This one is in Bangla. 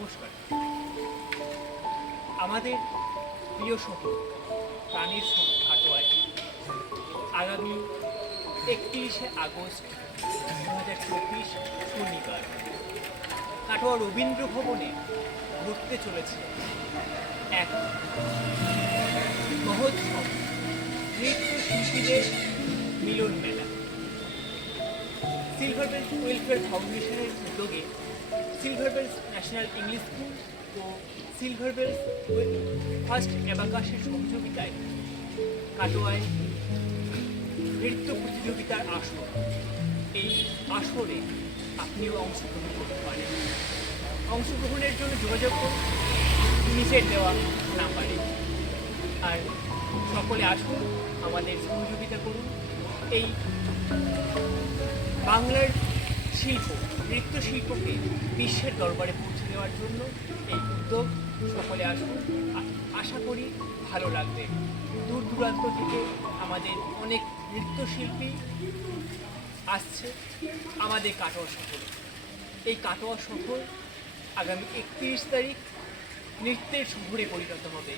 নমস্কার। আমাদের প্রিয় শহর, প্রাণীর শহর কাটোয়ায় আগামী 31শে আগস্ট 2024 শনিবার কাটোয়া রবীন্দ্র ভবনে ঘটতে চলেছে এক মহোৎসব, নৃত্য শিল্পীদের মিলন মেলা। সিলভার বেলস ওয়েলফেয়ার ফাউন্ডেশনের উদ্যোগে silver bells national English school ও সিলভার বেলস ফার্স্ট অ্যাবাকাসের সহযোগিতায় কাটোয়ায় নৃত্য প্রতিযোগিতার আসর। এই আসরে আপনিও অংশগ্রহণ করতে পারেন। অংশগ্রহণের জন্য যোগাযোগ করুন নিচের দেওয়া নাম্বারে। আর সকলে আসুন, আমাদের সহযোগিতা করুন এই বাংলার শিল্প, নৃত্য শিল্পকে বিশ্বের দরবারে পৌঁছে দেওয়ার জন্য এই উদ্যোগ। সকলে আসুন, আশা করি ভালো লাগবে। দূর দূরান্ত থেকে আমাদের অনেক নৃত্যশিল্পী আসছে আমাদের কাটোয়া শহরে। এই কাটোয়া শহর আগামী 31 তারিখ নৃত্যের শহরে পরিণত হবে।